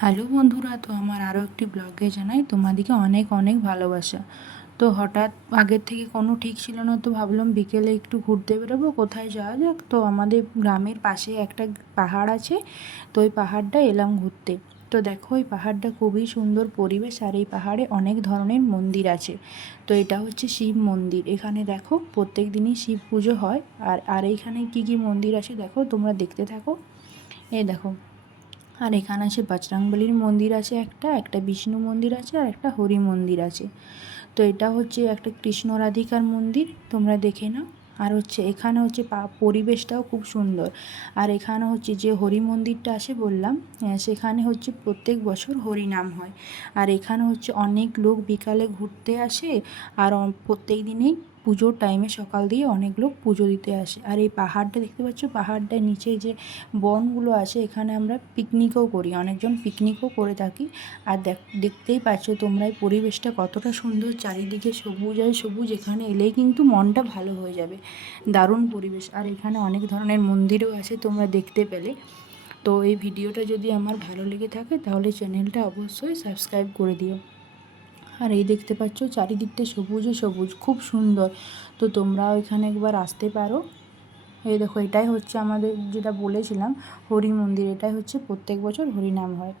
Hello বন্ধুরা, তো আমার আরও একটি ব্লগে জানাই তোমাদেরকে অনেক অনেক ভালোবাসা। তো হঠাৎ আগের থেকে কোনো ঠিক ছিল না, তো ভাবলাম বিকেলে একটু ঘুরতে বেরোবো, কোথায় যাওয়া যাক। তো আমাদের গ্রামের পাশে একটা পাহাড় আছে, তো ওই পাহাড়টা এলাম ঘুরতে। তো দেখো ওই পাহাড়টা খুবই সুন্দর পরিবেশ, আর এই পাহাড়ে অনেক ধরনের মন্দির আছে। তো এটা হচ্ছে শিব মন্দির। এখানে দেখো প্রত্যেক দিনই শিব পুজো হয়। আর এইখানে কি কি মন্দির আছে দেখো, তোমরা দেখতে থাকো। এই দেখো, আর এখানে আছে বজরংবলির মন্দির আছে, একটা বিষ্ণু মন্দির আছে, আর একটা হরি মন্দির আছে। তো এটা হচ্ছে একটা কৃষ্ণ রাধিকার মন্দির, তোমরা দেখে নাও। আর হচ্ছে এখানে হচ্ছে পরিবেশটাও খুব সুন্দর। আর এখানে হচ্ছে যে হরি মন্দিরটা আছে বললাম, সেখানে হচ্ছে প্রত্যেক বছর হরি নাম হয়। আর এখানে হচ্ছে অনেক লোক বিকালে ঘুরতে আসে। আর প্রত্যেক দিনেই পুজোর টাইমে সকাল দিয়ে অনেক লোক পুজো দিতে আসে। আর এই পাহাড়টা দেখতে পাচ্ছ, পাহাড়টার নিচে যে বনগুলো আছে, এখানে আমরা পিকনিকও করি, অনেকজন পিকনিকও করে থাকি। আর দেখতেই পাচ্ছ তোমরা এই পরিবেশটা কতটা সুন্দর, চারিদিকে সবুজ আর সবুজ। এখানে এলেই কিন্তু মনটা ভালো হয়ে যাবে, দারুণ পরিবেশ। আর এখানে অনেক ধরনের মন্দিরও আছে, তোমরা দেখতে পেলে। তো এই ভিডিওটা যদি আমার ভালো লেগে থাকে তাহলে চ্যানেলটা অবশ্যই সাবস্ক্রাইব করে দিও। আর এই দেখতে পাচ্ছ চারিদিকটা সবুজে সবুজ, খুব সুন্দর। তো তোমরাও এখানে একবার আসতে পারো। এই দেখো, এটাই হচ্ছে আমাদের যেটা বলেছিলাম হরি মন্দির, এটাই হচ্ছে প্রত্যেক বছর হরিনাম হয়।